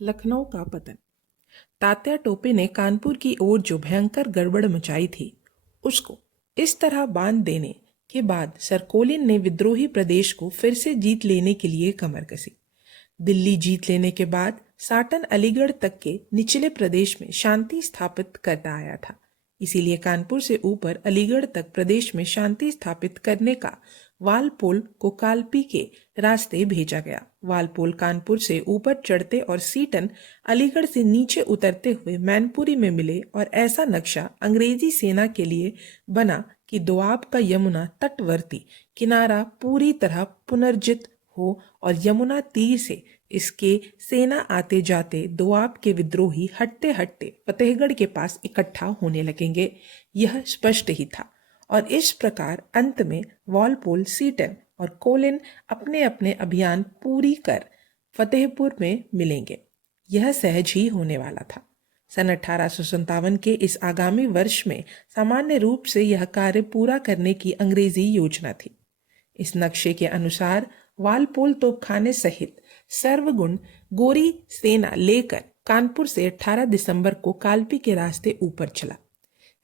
लखनऊ का पतन। तात्या टोपे ने कानपुर की ओर जो भयंकर गड़बड़ मचाई थी, उसको इस तरह बांध देने के बाद सर कोलिन ने विद्रोही प्रदेश को फिर से जीत लेने के लिए कमर कसी। दिल्ली जीत लेने के बाद साटन अलीगढ़ तक के निचले प्रदेश में शांति स्थापित करता आया था। इसीलिए कानपुर से ऊपर अलीगढ़ तक प्रदेश में शांति स्थापित करने का वालपोल को कालपी के रास्ते भेजा गया। वालपोल कानपुर से ऊपर चढ़ते और सीटन अलीगढ़ से नीचे उतरते हुए मैनपुरी में मिले और ऐसा नक्शा अंग्रेजी सेना के लिए बना कि दोआब का यमुना तटवर्ती किनारा पूरी तरह पुनर्जित हो और यमुना तीर से इसके सेना आते जाते दोआब के विद्रोही हटते हटते फतेहगढ़ के पास इकट्ठा होने लगेंगे। यह स्पष्ट ही था और इस प्रकार अंत में वॉलपोल, सीटन और कोलिन अपने अपने अभियान पूरी कर फतेहपुर में मिलेंगे। यह सहज ही होने वाला था। सन 1857 के इस आगामी वर्ष में सामान्य रूप से यह कार्य पूरा करने की अंग्रेजी योजना थी। इस नक्शे के अनुसार वालपोल तोपखाने सहित सर्वगुण गोरी सेना लेकर कानपुर से 18 दिसंबर को कालपी के रास्ते ऊपर चला।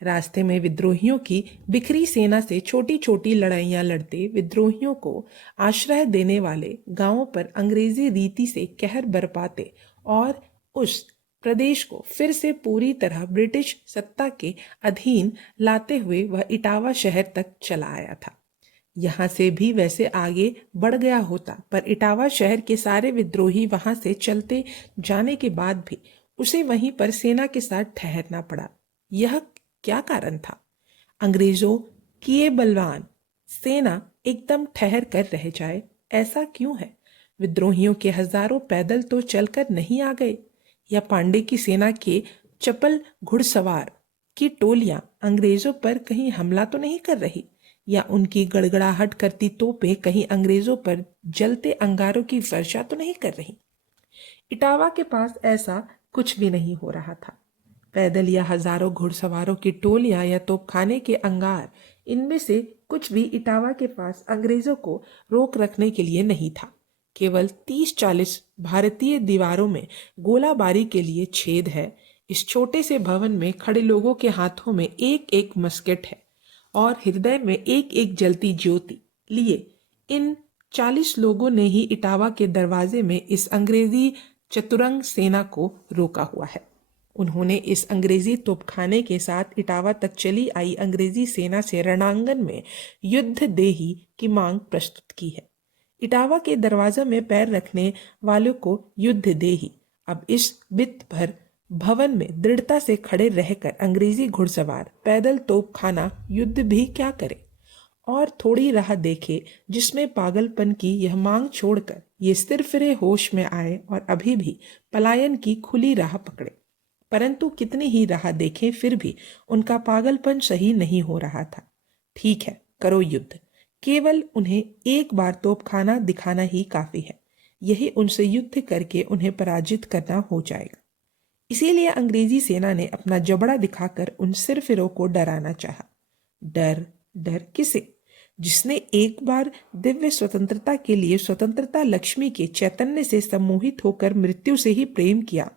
रास्ते में विद्रोहियों की बिखरी सेना से छोटी छोटी लड़ाइयां लड़ते विद्रोहियों को आश्रय देने वाले गांवों पर अंग्रेजी रीति से कहर बरपाते और उस प्रदेश को फिर से पूरी तरह ब्रिटिश सत्ता के अधीन लाते हुए वह इटावा शहर तक चला आया था। यहाँ से भी वैसे आगे बढ़ गया होता, पर इटावा शहर के सारे विद्रोही वहां से चलते जाने के बाद भी उसे वहीं पर सेना के साथ ठहरना पड़ा। यह क्या कारण था? अंग्रेजों की ये बलवान सेना एकदम ठहर कर रह जाए, ऐसा क्यों है? विद्रोहियों के हजारों पैदल तो चलकर नहीं आ गए, या पांडे की सेना के चपल घुड़सवार की टोलियां अंग्रेजों पर कहीं हमला तो नहीं कर रही, या उनकी गड़गड़ाहट करती तोपें कहीं अंग्रेजों पर जलते अंगारों की वर्षा तो नहीं कर रही। इटावा के पास ऐसा कुछ भी नहीं हो रहा था। पैदल या हजारों घुड़सवारों की टोलियां या तोपखाने के अंगार, इनमें से कुछ भी इटावा के पास अंग्रेजों को रोक रखने के लिए नहीं था। केवल 30-40 भारतीय दीवारों में गोलाबारी के लिए छेद है। इस छोटे से भवन में खड़े लोगों के हाथों में एक एक मस्केट है और हृदय में एक एक जलती ज्योति लिए इन 40 लोगों ने ही इटावा के दरवाजे में इस अंग्रेजी चतुरंग सेना को रोका हुआ है। उन्होंने इस अंग्रेजी तोपखाने के साथ इटावा तक चली आई अंग्रेजी सेना से रणांगन में युद्ध देही की मांग प्रस्तुत की है। इटावा के दरवाजे में पैर रखने वालों को युद्ध देही अब इस बित भर भवन में दृढ़ता से खड़े रहकर अंग्रेजी घुड़सवार पैदल तोपखाना युद्ध भी क्या करे और थोड़ी राह देखे, जिसमें पागलपन की यह मांग छोड़कर ये स्थिर फिरे होश में आए और अभी भी पलायन की खुली राह पकड़े। परंतु कितनी ही राह देखें फिर भी उनका पागलपन सही नहीं हो रहा था। ठीक है, करो युद्ध, केवल उन्हें एक बार तोपखाना दिखाना ही काफी है। यही उनसे युद्ध करके उन्हें पराजित करना हो जाएगा। इसीलिए अंग्रेजी सेना ने अपना जबड़ा दिखाकर उन सिरफिरों को डराना चाहा। डर डर किसे? जिसने एक बार दिव्य स्वतंत्रता के लिए स्वतंत्रता लक्ष्मी के चैतन्य से सम्मोहित होकर मृत्यु से ही प्रेम किया।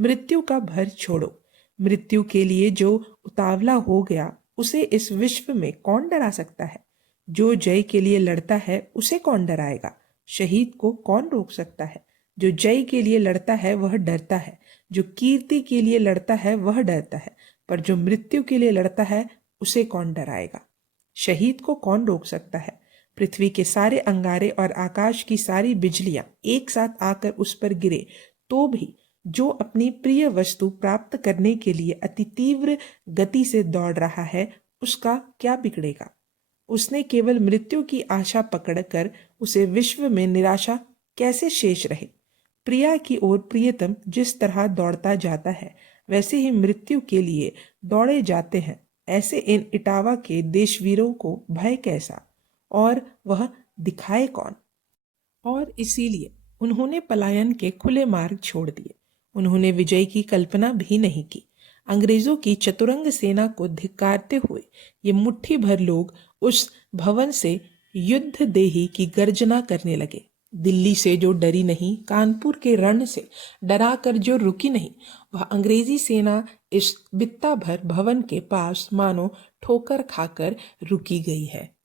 मृत्यु का भर छोड़ो, मृत्यु के लिए जो उतावला हो गया उसे इस विश्व में कौन डरा सकता है? जो जय के लिए लड़ता है उसे कौन डराएगा? शहीद को कौन रोक सकता है? जो जय के लिए लड़ता है वह डरता है, जो कीर्ति के लिए लड़ता है वह डरता है, पर जो मृत्यु के लिए लड़ता है उसे कौन डराएगा? शहीद को कौन रोक सकता है? पृथ्वी के सारे अंगारे और आकाश की सारी बिजलियां एक साथ आकर उस पर गिरे तो भी जो अपनी प्रिय वस्तु प्राप्त करने के लिए अति तीव्र गति से दौड़ रहा है उसका क्या बिगड़ेगा? उसने केवल मृत्यु की आशा पकड़कर उसे विश्व में निराशा कैसे शेष रहे? प्रिया की ओर प्रियतम जिस तरह दौड़ता जाता है वैसे ही मृत्यु के लिए दौड़े जाते हैं। ऐसे इन इटावा के देशवीरों को भय कैसा, और वह दिखाए कौन? और इसीलिए उन्होंने पलायन के खुले मार्ग छोड़ दिए। उन्होंने विजय की कल्पना भी नहीं की। अंग्रेजों की चतुरंग सेना को धिक्कारते हुए ये मुट्ठी भर लोग उस भवन से युद्ध देही की गर्जना करने लगे। दिल्ली से जो डरी नहीं, कानपुर के रण से डरा कर जो रुकी नहीं, वह अंग्रेजी सेना इस बित्ता भर भवन के पास मानो ठोकर खाकर रुकी गई है।